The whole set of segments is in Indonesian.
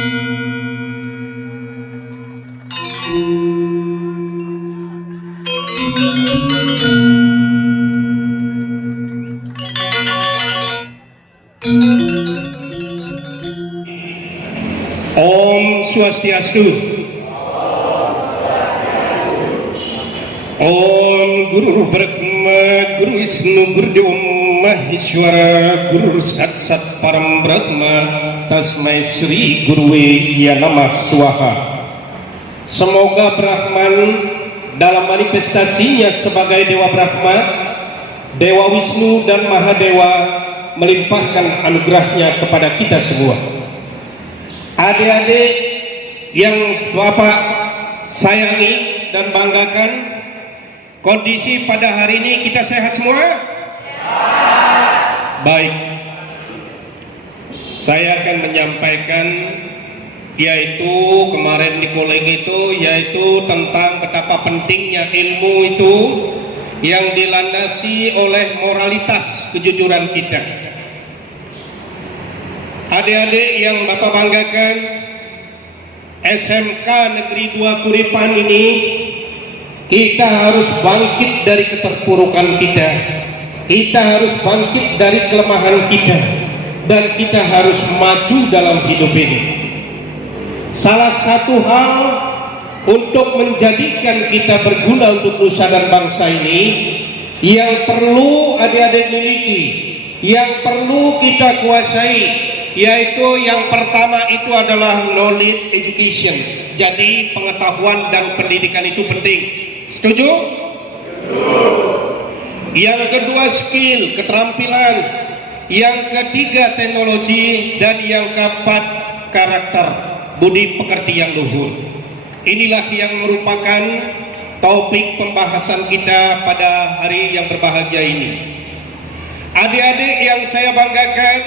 Om Swastiastu. Om Guru Brahma Guru Wisnu Guru Maheshwara Guru Satsat Param Brahma Tasmai Sri Guruwe Yanamah Swaha. Semoga Brahman dalam manifestasinya sebagai Dewa Brahma, Dewa Wisnu dan Mahadewa melimpahkan anugerahnya kepada kita semua. Adik-adik yang Bapak sayangi dan banggakan, kondisi pada hari ini kita sehat semua? Baik. Saya akan menyampaikan yaitu kemarin di koleng itu, yaitu tentang betapa pentingnya ilmu itu yang dilandasi oleh moralitas kejujuran kita. Adik-adik yang Bapak banggakan, SMK Negeri 2 Kuripan ini kita harus bangkit dari keterpurukan kita. Kita harus bangkit dari kelemahan kita, dan kita harus maju dalam hidup ini. Salah satu hal untuk menjadikan kita berguna untuk nusa dan bangsa ini yang perlu adik-adik miliki, yang perlu kita kuasai, yaitu yang pertama itu adalah knowledge education. Jadi pengetahuan dan pendidikan itu penting. Setuju? Yang kedua skill, keterampilan. Yang ketiga teknologi, dan yang keempat karakter, budi pekerti yang luhur. Inilah yang merupakan topik pembahasan kita pada hari yang berbahagia ini. Adik-adik yang saya banggakan,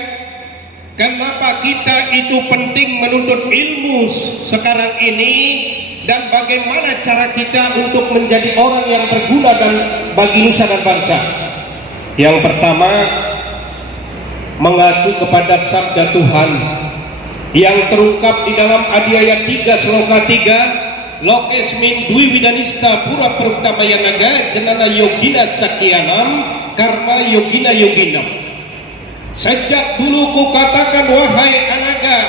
kenapa kita itu penting menuntut ilmu sekarang ini, dan bagaimana cara kita untuk menjadi orang yang berguna dan bagi nusa dan bangsa? Yang pertama, mengacu kepada sabda Tuhan yang terungkap di dalam Adiayat 3 Sloka 3, Lokesmin Dwi Widanista Pura Perutamayanaga Jenana Yogina Sakyanam Karma Yogina Yoginam. Sejak dulu kukatakan wahai anaga,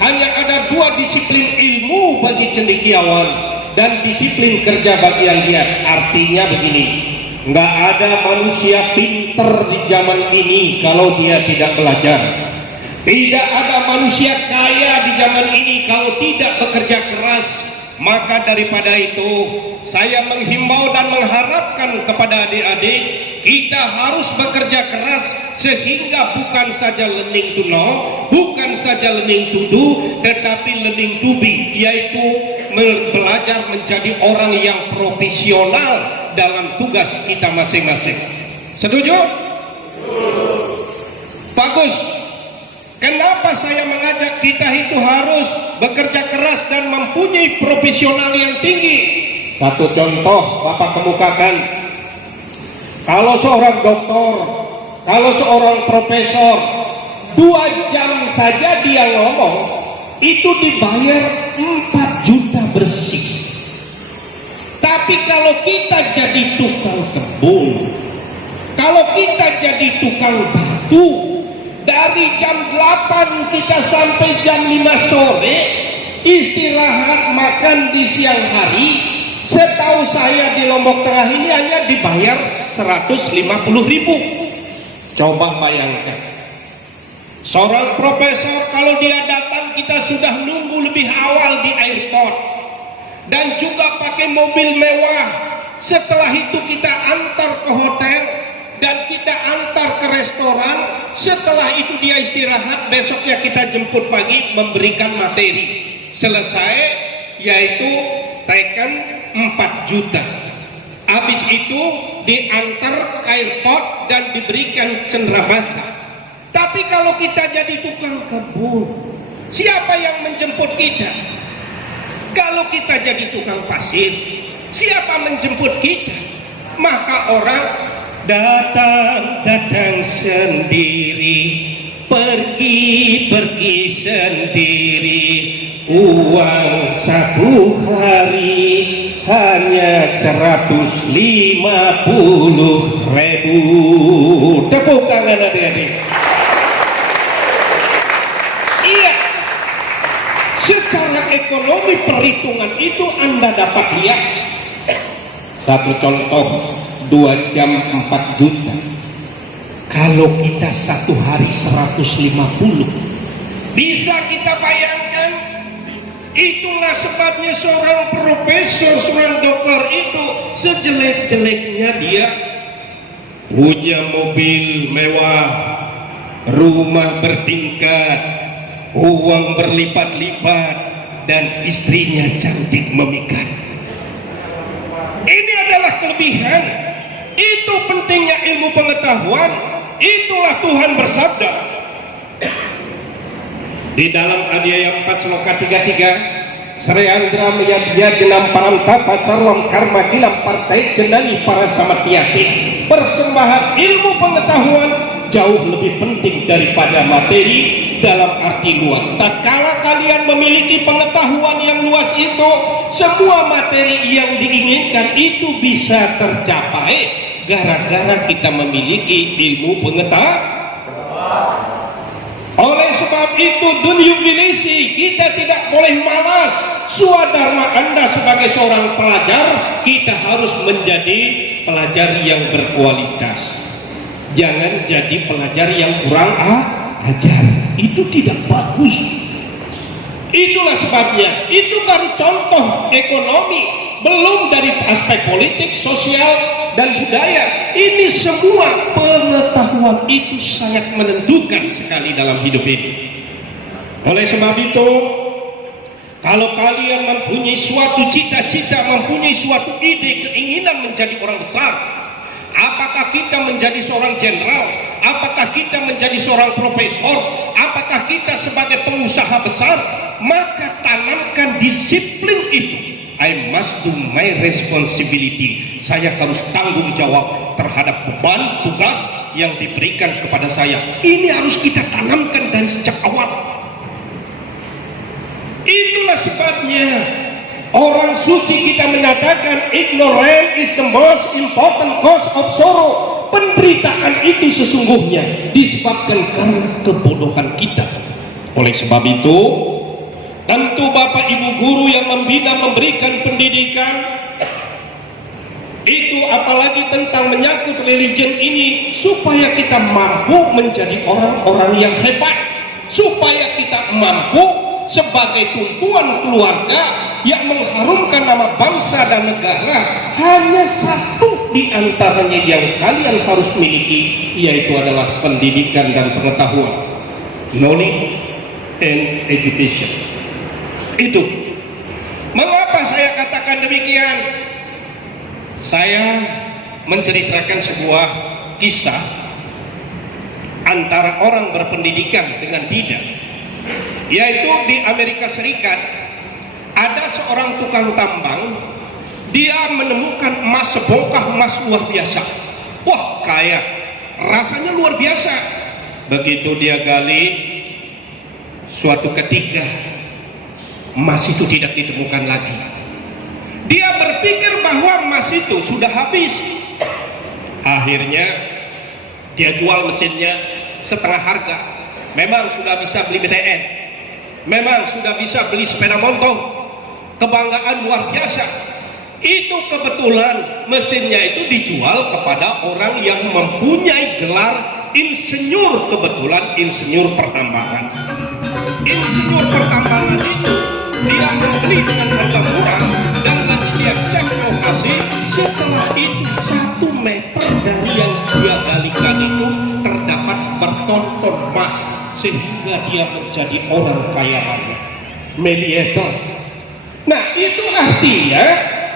hanya ada dua disiplin ilmu bagi cendekiawan dan disiplin kerja bagi yang giat. Artinya begini, nggak ada manusia pinter di zaman ini kalau dia tidak belajar. Tidak ada manusia kaya di zaman ini kalau tidak bekerja keras. Maka daripada itu saya menghimbau dan mengharapkan kepada adik-adik, kita harus bekerja keras sehingga bukan saja learning to know, bukan saja learning to do, tetapi learning to be, yaitu belajar menjadi orang yang profesional dalam tugas kita masing-masing. Setuju? Bagus. Kenapa saya mengajak kita itu harus bekerja keras dan mempunyai profesional yang tinggi? Satu contoh Bapak kemukakan. Kalau seorang doktor, kalau seorang profesor, 2 jam saja dia ngomong, itu dibayar 4 juta bersih. Tapi kalau kita jadi tukang kebun, kalau kita jadi tukang batu, dari jam 8 kita sampai jam 5 sore, istirahat makan di siang hari, setahu saya di Lombok Tengah ini hanya dibayar 150.000. Coba bayangkan, seorang profesor kalau dia datang kita sudah nunggu lebih awal di airport, dan juga pakai mobil mewah. Setelah itu kita antar ke hotel dan kita antar ke restoran. Setelah itu dia istirahat, besoknya kita jemput pagi memberikan materi. Selesai, yaitu taken 4 juta. Habis itu diantar ke airport dan diberikan cenderamata. Tapi kalau kita jadi tukang kebun, siapa yang menjemput kita? Kalau kita jadi tukang pasir, siapa menjemput kita? Maka orang datang sendiri, pergi sendiri, uang satu hari hanya 150.000. Tepuk tangan adik-adik. Iya, secara ekonomi perhitungan itu Anda dapat lihat. Satu contoh, 2 jam 4 juta. Kalau kita satu hari 150, bisa kita bayangkan. Itulah sebabnya seorang profesor, seorang dokter itu sejelek-jeleknya dia punya mobil mewah, rumah bertingkat, uang berlipat-lipat, dan istrinya cantik memikat. Ini adalah kelebihan. Itu pentingnya ilmu pengetahuan. Itulah Tuhan bersabda di dalam Adiaya 4 Sloka 33, Sreandra meyadnya jenam parantapa sarwam karma gilam partai jenani para samatiati. Persembahan ilmu pengetahuan jauh lebih penting daripada materi dalam arti luas. Tak kala kalian memiliki pengetahuan yang luas itu, semua materi yang diinginkan itu bisa tercapai gara-gara kita memiliki ilmu pengetahuan. Oleh sebab itu dunia bilisi, kita tidak boleh malas. Swadharma Anda sebagai seorang pelajar, kita harus menjadi pelajar yang berkualitas. Jangan jadi pelajar yang kurang ajar. Itu tidak bagus. Itulah sebabnya. Itu baru contoh ekonomi, belum dari aspek politik, sosial, dan budaya. Ini semua pengetahuan itu sangat menentukan sekali dalam hidup ini. Oleh sebab itu, kalau kalian mempunyai suatu cita-cita, mempunyai suatu ide, keinginan menjadi orang besar, apakah kita menjadi seorang jenderal, apakah kita menjadi seorang profesor, apakah kita sebagai pengusaha besar, maka tanamkan disiplin itu. I must do my responsibility. Saya harus tanggung jawab terhadap beban tugas yang diberikan kepada saya. Ini harus kita tanamkan dari sejak awal. Itulah sebabnya orang suci kita menyatakan ignorance is the most important cause of sorrow. Penderitaan itu sesungguhnya disebabkan karena kebodohan kita. Oleh sebab itu, tentu Bapak Ibu guru yang membina, memberikan pendidikan itu, apalagi tentang menyangkut religion ini, supaya kita mampu menjadi orang-orang yang hebat, supaya kita mampu sebagai tumpuan keluarga yang mengharumkan nama bangsa dan negara. Hanya satu di antaranya yang kalian harus miliki, yaitu adalah pendidikan dan pengetahuan, knowledge and education. Itu mengapa saya katakan demikian. Saya menceritakan sebuah kisah antara orang berpendidikan dengan tidak, yaitu di Amerika Serikat ada seorang tukang tambang. Dia menemukan emas, sebongkah emas luar biasa. Wah, kaya, rasanya luar biasa. Begitu dia gali, suatu ketika emas itu tidak ditemukan lagi. Dia berpikir bahwa emas itu sudah habis. Akhirnya dia jual mesinnya setengah harga. Memang sudah bisa beli BTN, memang sudah bisa beli sepeda motor, kebanggaan luar biasa. Itu kebetulan mesinnya itu dijual kepada orang yang mempunyai gelar insinyur, kebetulan insinyur pertambangan. Insinyur pertambangan itu dia membeli dengan harga murah dan lagi dia cek lokasi. Setelah itu 1 meter dari yang dia galikan itu terdapat bertonton emas, sehingga dia menjadi orang kaya raya, miliarder. Nah, itu artinya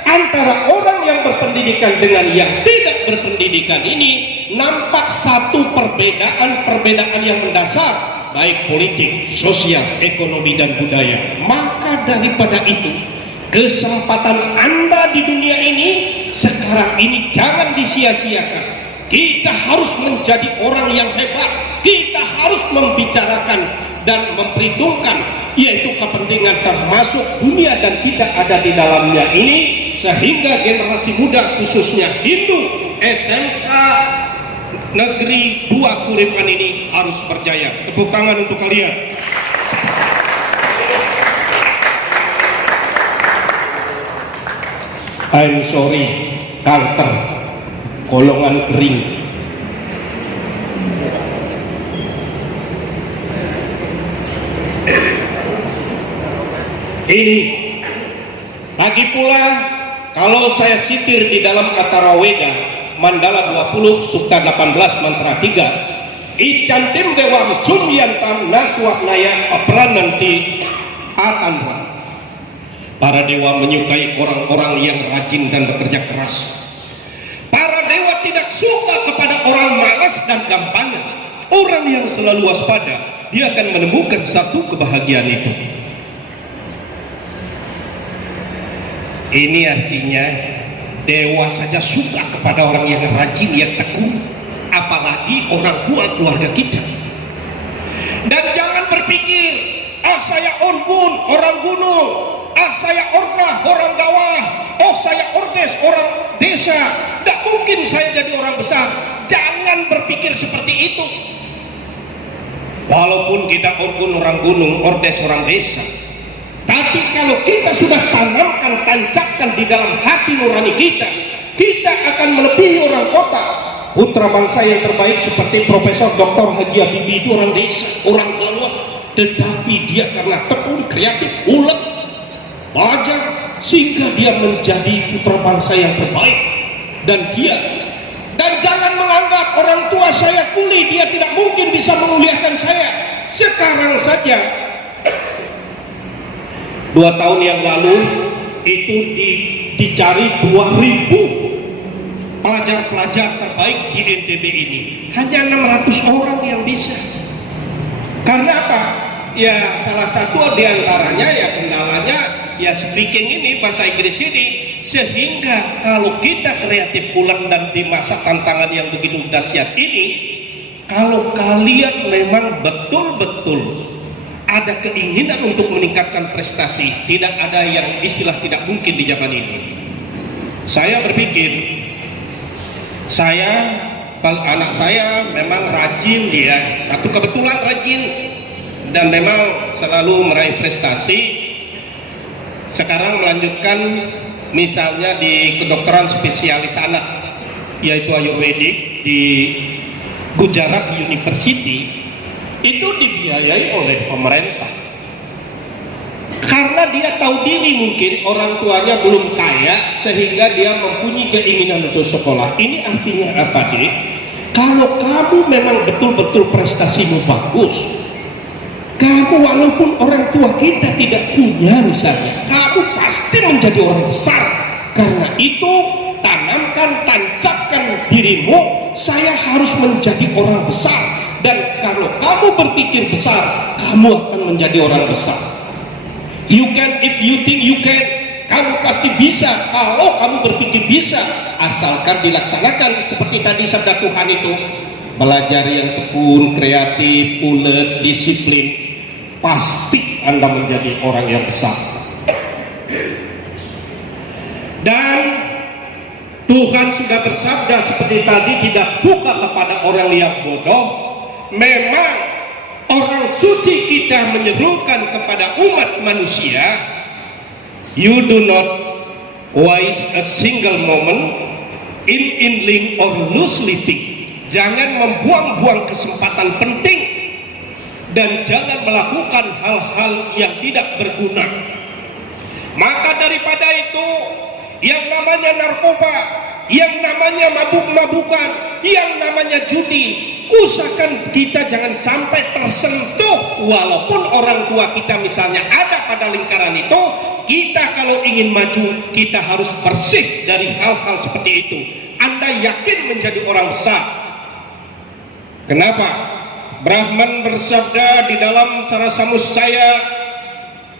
antara orang yang berpendidikan dengan yang tidak berpendidikan ini nampak satu perbedaan yang mendasar, baik politik, sosial, ekonomi, dan budaya. Maka daripada itu, kesempatan Anda di dunia ini sekarang ini jangan disia-siakan. Kita harus menjadi orang yang hebat. Kita harus membicarakan dan memperhitungkan yaitu kepentingan termasuk dunia dan kita ada di dalamnya ini, sehingga generasi muda khususnya Hindu SMK Negeri 2 Kuripan ini harus berjaya. Tepuk tangan untuk kalian. I'm sorry, kanker golongan kering. Ini lagi pula kalau saya sitir di dalam kata Raweda Mandala 20 Sukta 18 Mantra 3, Icantim Dewam Sumyantam Naswaknaya Aprananti Atanra. Para dewa menyukai orang-orang yang rajin dan bekerja keras. Para dewa tidak suka kepada orang malas dan gampangan. Orang yang selalu waspada, dia akan menemukan satu kebahagiaan itu. Ini artinya dewa saja suka kepada orang yang rajin, yang tekun, apalagi orang tua keluarga kita. Dan jangan berpikir, saya Orgun, orang gunung, saya Orga, orang Gawah, saya Ordes, orang desa, tidak mungkin saya jadi orang besar. Jangan berpikir seperti itu. Walaupun kita Orgun, orang gunung, Ordes, orang desa, tapi kalau kita sudah tanamkan, tancapkan di dalam hati nurani kita, kita akan melebihi orang kota. Putra bangsa yang terbaik seperti Profesor Dr. Haji Habibie itu orang desa, orang Gawah, tetapi dia karena tekun, kreatif, ulet, belajar, sehingga dia menjadi putra bangsa yang terbaik. Dan jangan menganggap orang tua saya kuli, dia tidak mungkin bisa memuliakan saya. Sekarang saja 2 tahun yang lalu itu dicari 2.000 pelajar-pelajar terbaik di NTB ini, hanya 600 orang yang bisa. Karena apa? Ya salah satu diantaranya ya kendalanya ya speaking ini, bahasa Inggris ini. Sehingga kalau kita kreatif bulan dan di masa tantangan yang begitu dahsyat ini, kalau kalian memang betul-betul ada keinginan untuk meningkatkan prestasi, tidak ada yang istilah tidak mungkin di zaman ini. Saya berpikir, anak saya memang rajin, dia satu kebetulan rajin dan memang selalu meraih prestasi. Sekarang melanjutkan misalnya di kedokteran spesialis anak, yaitu Ayurvedik di Gujarat University. Itu dibiayai oleh pemerintah karena dia tahu diri, mungkin orang tuanya belum kaya sehingga dia mempunyai keinginan untuk sekolah. Ini artinya apa, Dek? Kalau kamu memang betul-betul prestasimu bagus, kamu walaupun orang tua kita tidak punya misalnya, kamu pasti menjadi orang besar. Karena itu tanamkan, tancapkan dirimu, saya harus menjadi orang besar. Dan kalau kamu berpikir besar, kamu akan menjadi orang besar. You can if you think you can. Kamu pasti bisa kalau kamu berpikir bisa, asalkan dilaksanakan seperti tadi sabda Tuhan itu. Belajar yang tekun, kreatif, ulet, disiplin, pasti Anda menjadi orang yang besar. Dan Tuhan sudah bersabda seperti tadi, tidak buka kepada orang yang bodoh. Memang orang suci kita menyerukan kepada umat manusia, you do not waste a single moment in idling or loose living. Jangan membuang-buang kesempatan penting dan jangan melakukan hal-hal yang tidak berguna. Maka daripada itu, yang namanya narkoba, yang namanya mabuk-mabukan, yang namanya judi, usahakan kita jangan sampai tersentuh. Walaupun orang tua kita misalnya ada pada lingkaran itu, kita kalau ingin maju, kita harus bersih dari hal-hal seperti itu. Anda yakin menjadi orang besar. Kenapa? Brahman bersabda di dalam Sarasamuscaya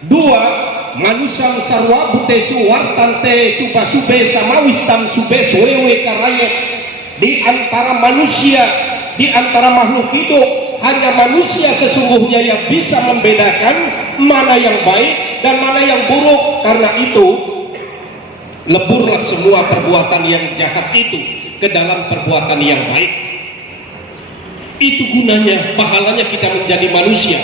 2, manusam sarwa butesu wartante subasube samawistam sube suwewe karayet. Di antara manusia, di antara makhluk hidup, hanya manusia sesungguhnya yang bisa membedakan mana yang baik dan mana yang buruk. Karena itu leburlah semua perbuatan yang jahat itu ke dalam perbuatan yang baik. Itu gunanya, pahalanya kita menjadi manusia.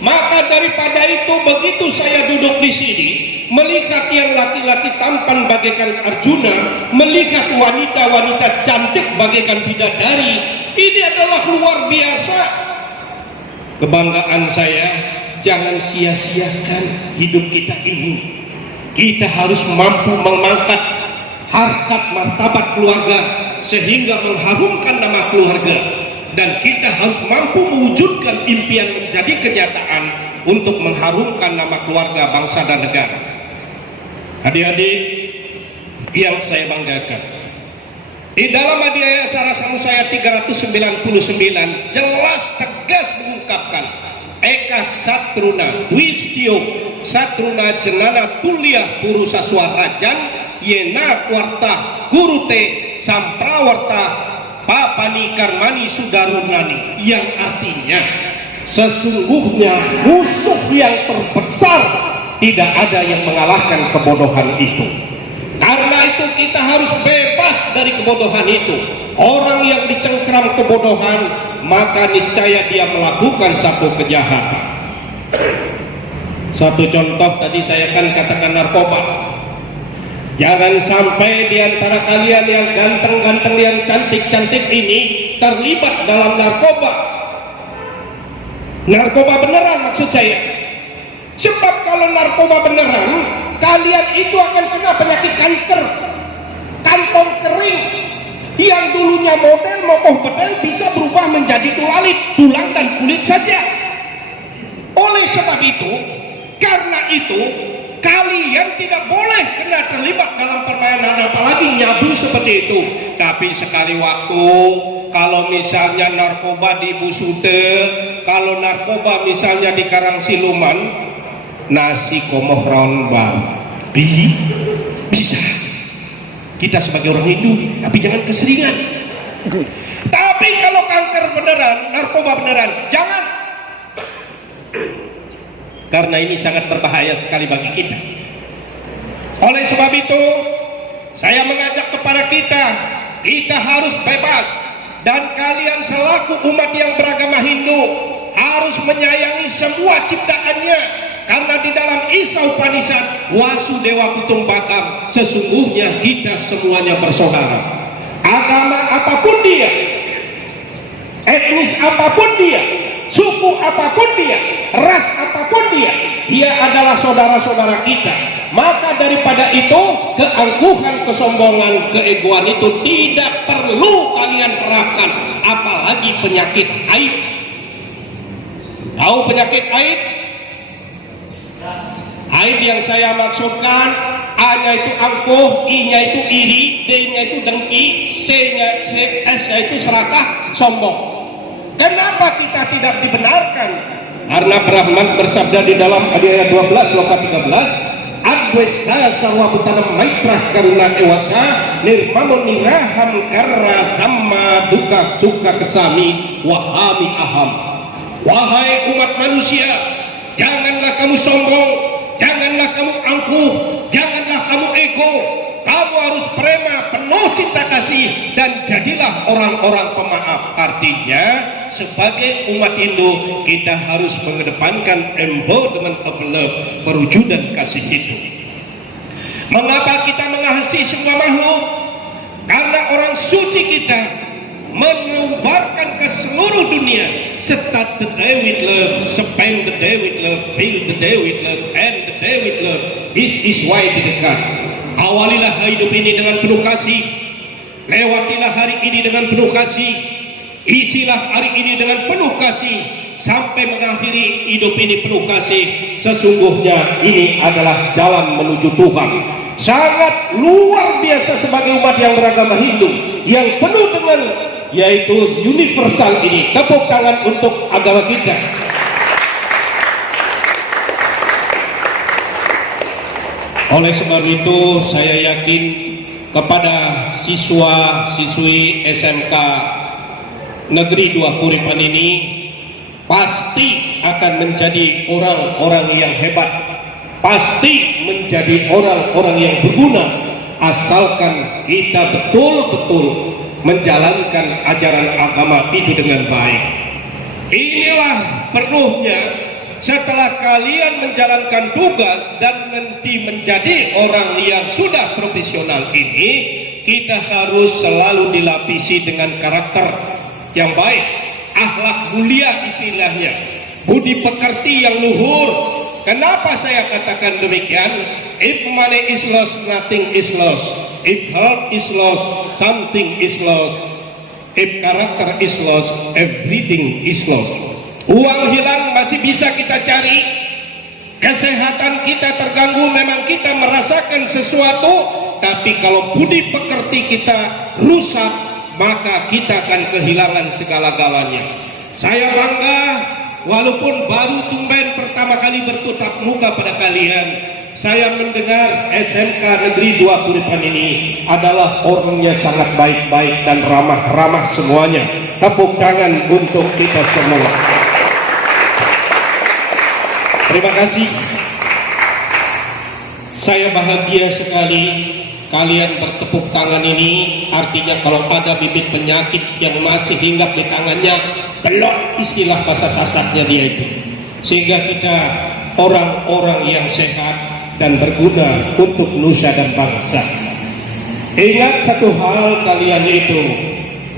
Maka daripada itu, begitu saya duduk di sini melihat yang laki-laki tampan bagaikan Arjuna, melihat wanita-wanita cantik bagaikan bidadari, ini adalah luar biasa. Kebanggaan saya, jangan sia-siakan hidup kita ini. Kita harus mampu mengangkat harkat martabat keluarga sehingga mengharumkan nama keluarga. Dan kita harus mampu mewujudkan impian menjadi kenyataan untuk mengharumkan nama keluarga, bangsa dan negara. Adik-adik yang saya banggakan, di dalam hadiah acara saya 399 jelas tegas mengungkapkan Eka Satruna Dwistio Satruna Jenana Tulia Purusa Swarajan Yena Kwarta Gurute Samprawarta Papani Karmani Sudarunani, yang artinya sesungguhnya musuh yang terbesar tidak ada yang mengalahkan kebodohan itu. Karena itu kita harus bebas dari kebodohan itu. Orang yang dicengkram kebodohan, maka niscaya dia melakukan satu kejahatan. Satu contoh tadi saya kan katakan narkoba. Jangan sampai di antara kalian yang ganteng-ganteng, yang cantik-cantik ini terlibat dalam narkoba. Narkoba beneran maksud saya. Sebab kalau narkoba beneran, kalian itu akan kena penyakit kanker, kantong kering, yang dulunya model mokoh bedel bisa berubah menjadi tulalit, tulang dan kulit saja. Oleh sebab itu, karena itu kalian tidak boleh kena terlibat dalam permainan, apalagi nyabu seperti itu. Tapi sekali waktu, kalau misalnya narkoba di Busute, kalau narkoba misalnya di Karangsiluman, nasi komoh raon babi bisa. Kita sebagai orang Hindu, tapi jangan keseringan. Tapi kalau kanker beneran, narkoba beneran, jangan. Karena ini sangat berbahaya sekali bagi kita. Oleh sebab itu, saya mengajak kepada kita harus bebas. Dan kalian selaku umat yang beragama Hindu harus menyayangi semua ciptaannya. Karena di dalam Isa Upanishad Wasudewa Kutumbakam, sesungguhnya kita semuanya bersaudara. Agama apapun dia, etnis apapun dia, suku apapun dia, ras apapun dia adalah saudara-saudara kita. Maka daripada itu, keangkuhan, kesombongan, keegoan itu tidak perlu kalian terapkan. Apalagi penyakit aib. Tahu penyakit aib? Aib yang saya maksudkan, A-nya itu angkuh, I-nya itu iri, D-nya itu dengki, S-nya itu serakah, sombong. Kenapa kita tidak dibenarkan? Karena Brahman bersabda di dalam ayat 12 loka 13, Adwesta sarwa butanam maitra karuna ewasa nirmamun niraham karra sama duka suka kesami wahami aham. Wahai umat manusia, janganlah kamu sombong, janganlah kamu angkuh, janganlah kamu ego. Kamu harus prema, penuh cinta kasih, dan jadilah orang-orang pemaaf. Artinya, sebagai umat Hindu, kita harus mengedepankan embodiment of love, perwujudan kasih itu. Mengapa kita mengasihi semua makhluk? Karena orang suci kita menubarkan ke seluruh dunia. Start the day with love, spend the day with love, fill the day with love, end the day with love. This is why didekat. Awalilah hidup ini dengan penuh kasih, lewatilah hari ini dengan penuh kasih, isilah hari ini dengan penuh kasih, sampai mengakhiri hidup ini penuh kasih. Sesungguhnya ini adalah jalan menuju Tuhan. Sangat luar biasa sebagai umat yang beragama Hindu, yang penuh dengan yaitu universal ini. Tepuk tangan untuk agama kita. Oleh sebab itu, saya yakin kepada siswa-siswi SMK Negeri 2 Kuripan ini, pasti akan menjadi orang-orang yang hebat, pasti menjadi orang-orang yang berguna, asalkan kita betul-betul menjalankan ajaran agama itu dengan baik. Inilah perlunya setelah kalian menjalankan tugas dan nanti menjadi orang yang sudah profesional ini, kita harus selalu dilapisi dengan karakter yang baik, akhlak mulia istilahnya, budi pekerti yang luhur. Kenapa saya katakan demikian? If money is lost, nothing is lost. If health is lost, something is lost. If character is lost, everything is lost. Uang hilang masih bisa kita cari, kesehatan kita terganggu memang kita merasakan sesuatu, tapi kalau budi pekerti kita rusak, maka kita akan kehilangan segala-galanya. Saya bangga walaupun baru tumben pertama kali bertatap muka pada kalian, saya mendengar SMK Negeri 2 Kuripan ini adalah orangnya sangat baik-baik dan ramah-ramah semuanya. Tepuk tangan untuk kita semua. Terima kasih. Saya bahagia sekali kalian bertepuk tangan ini. Artinya kalau ada bibit penyakit yang masih hinggap di tangannya, belok istilah bahasa sasaknya dia itu, sehingga kita orang-orang yang sehat dan berguna untuk nusa dan bangsa. Ingat satu hal kalian, itu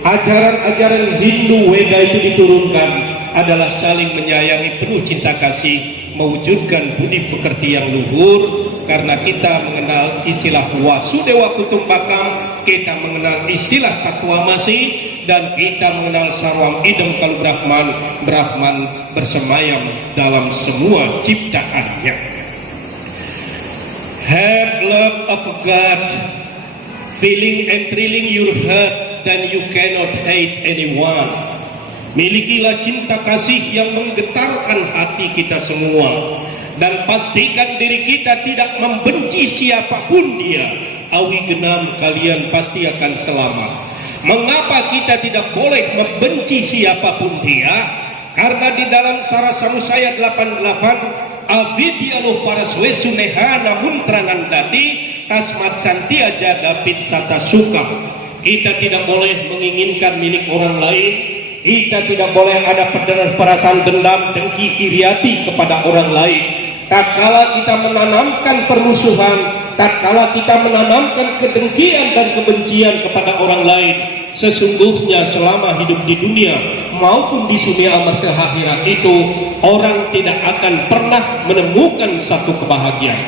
ajaran-ajaran Hindu Weda itu diturunkan adalah saling menyayangi, penuh cinta kasih, mewujudkan budi pekerti yang luhur. Karena kita mengenal istilah Wasudewa Kutumbakam, kita mengenal istilah Tatwamasi, dan kita mengenal Sarwam Idem Kalu Brahman. Brahman bersemayam dalam semua ciptaannya. Have love of God filling and thrilling your heart, then you cannot hate anyone. Milikilah cinta kasih yang menggetarkan hati kita semua, dan pastikan diri kita tidak membenci siapapun dia. Awi genam kalian pasti akan selamat. Mengapa kita tidak boleh membenci siapapun dia? Karena di dalam Sarasanusaya 88, avidyaloh para suneha namun tranandati tasmat santiaja dapit sata suka. Kita tidak boleh menginginkan milik orang lain. Kita tidak boleh ada perasaan dendam, dengki, iriati kepada orang lain. Tatkala kita menanamkan permusuhan, tatkala kita menanamkan kedengkian dan kebencian kepada orang lain, sesungguhnya selama hidup di dunia maupun di dunia amarga akhirat itu, orang tidak akan pernah menemukan satu kebahagiaan.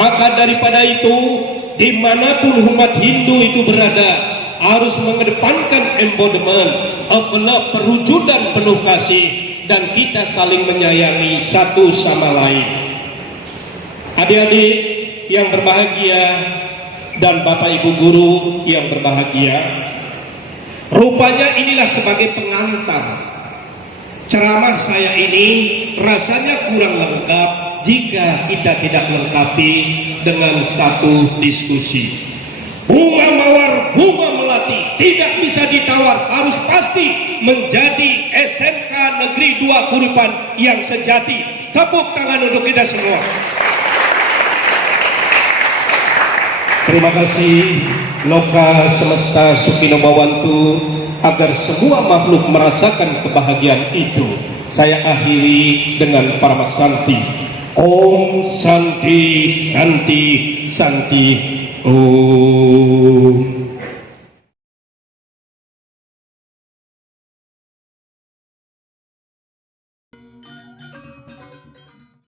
Maka daripada itu, dimanapun umat Hindu itu berada, harus mengedepankan embodiment of love, perwujudan penuh kasih, dan kita saling menyayangi satu sama lain. Adik-adik yang berbahagia dan Bapak Ibu guru yang berbahagia, rupanya inilah sebagai pengantar ceramah saya ini rasanya kurang lengkap jika kita tidak lengkapi dengan satu diskusi. Bunga mawar, bunga melati tidak bisa ditawar, harus pasti menjadi SMK Negeri 2 Kuripan yang sejati. Tepuk tangan untuk kita semua. Terima kasih. Loka semesta sukino bawantu, agar semua makhluk merasakan kebahagiaan itu. Saya akhiri dengan Parama Santi. Om Santi, Santi, Santi. Om.